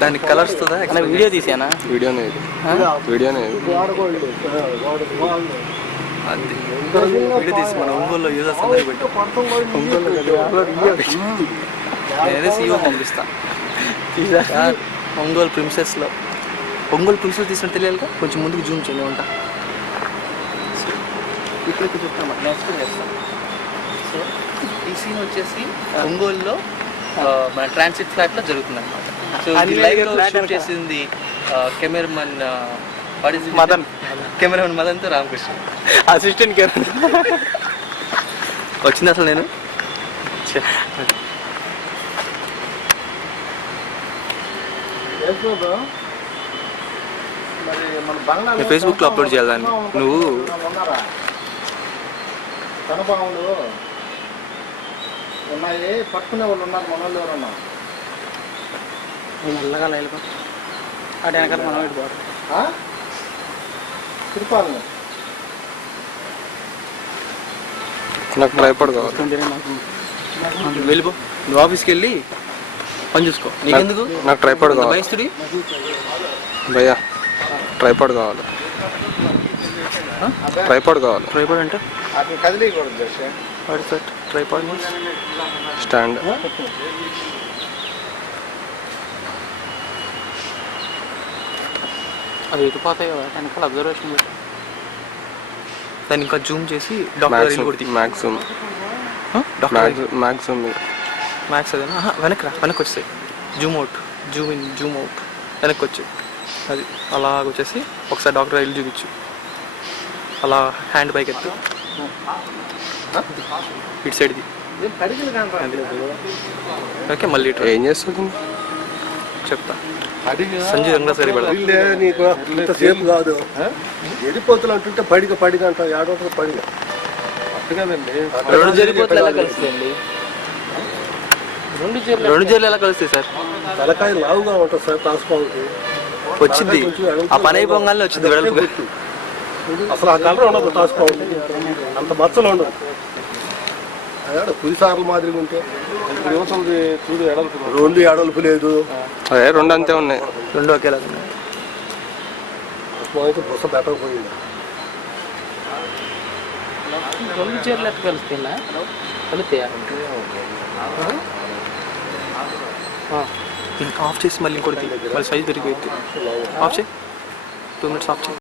దానికి colours video తీసానా? వీడియోనే అది వీడియో తీసి మన ఒంగోలులో యూజర్స్ అందరూ పెట్టి నేనే సీఓ పంపిస్తా. ఒంగోలు ప్రిన్సెస్లో తీసినట్టు తెలియాలిగా. కొంచెం ముందుకు జూమ్ చేయండి ఉంటా. ఇక్కడికి చెప్తాను నెక్స్ట్ చేస్తాను. సో ఈ సీన్ వచ్చేసి ఒంగోలులో మన ట్రాన్సిట్ ఫ్లాట్లో జరుగుతుంది అనమాట. సో లైవ్లో షూట్ చేసింది కెమెరామన్ మదన్తో రామకృష్ణ, అసిస్టెంట్ కెమెరా. వచ్చింది అసలు నేను ఫేస్బుక్లో అప్లోడ్ చేయాలని. నువ్వు కనుపాములు ఉన్నాయి, పట్టుకునే వాళ్ళు ఉన్నారు. మన వాళ్ళు ఎవరన్నా నల్లగా లైల్గా అటు వెనకాల మనం ఇటుకోవాలి తిరుపాలి. నాకు ట్రైపాడ్ కావాలి. వెళ్ళిపో, నువ్వు ఆఫీస్కి వెళ్ళి పని చూసుకో. నీకెందుకు? నాకు ట్రైపాడ్ కావాలి. బయస్తుడి భయ్యా, ట్రైపాడ్ కావాలి. ట్రైపాడ్ అంటే అది కదిలీకూడదు. Tripod stand. అది ఎటుపోతాయో వెనకాల అబ్జర్వేషన్ పెట్టి దాన్ని ఇంకా జూమ్ చేసి మ్యాక్స్ అదేనా? వెనక్కి వచ్చాయి. జూమ్ అవుట్, జూమ్ అవుట్, వెనక్కి వచ్చాయి. అది అలాగ వచ్చేసి ఒకసారి డాక్టర్ రైలు చూపించు. అలా హ్యాండ్ పైకి ఎత్తు, ఇటు సైడ్ది. ఓకే, మళ్ళీ ఏం చేస్తుంది చెప్తా. సంజయ్ రంగరాజు నీకు ఇంతసేపు కాదు, ఎడిపోతులు అంటుంటే పడిగ అంట. ఏడవతలు పడిగ అట్టుగానండి. రెండు జరిపోతులు ఎలా కలుస్తాయండి? రెండు జర్లు ఎలా కలుస్తాయి సార్? తలకాయ లావుగా ఉంటుంది సార్. ట్రాన్స్ఫార్మర్కి వచ్చింది, ఆ పని అయిపోగానే వచ్చింది. అసలు ఆ కలర్ ఉండదు ట్రాన్స్ఫార్మర్. అంత మచ్చలు ఉండదు. అదే పులిసార్ల మాదిరిగా ఉంటే చూడు. రెండు ఎడల్పు లేదు. అదే రెండు అంతే ఉన్నాయి. రెండు ఒకేలా ఉన్నాయి. బుస బెటర్ పోయింది. రెండు చీరలు ఎట్లా కలుస్తాయినా? కలుతాయా? ఆఫ్ చేసి మళ్ళీ ఇంకోటి మళ్ళీ సైజ్ పెరిగిపోయింది. ఆఫ్ చేయి, 2 minutes ఆఫ్ చేయి.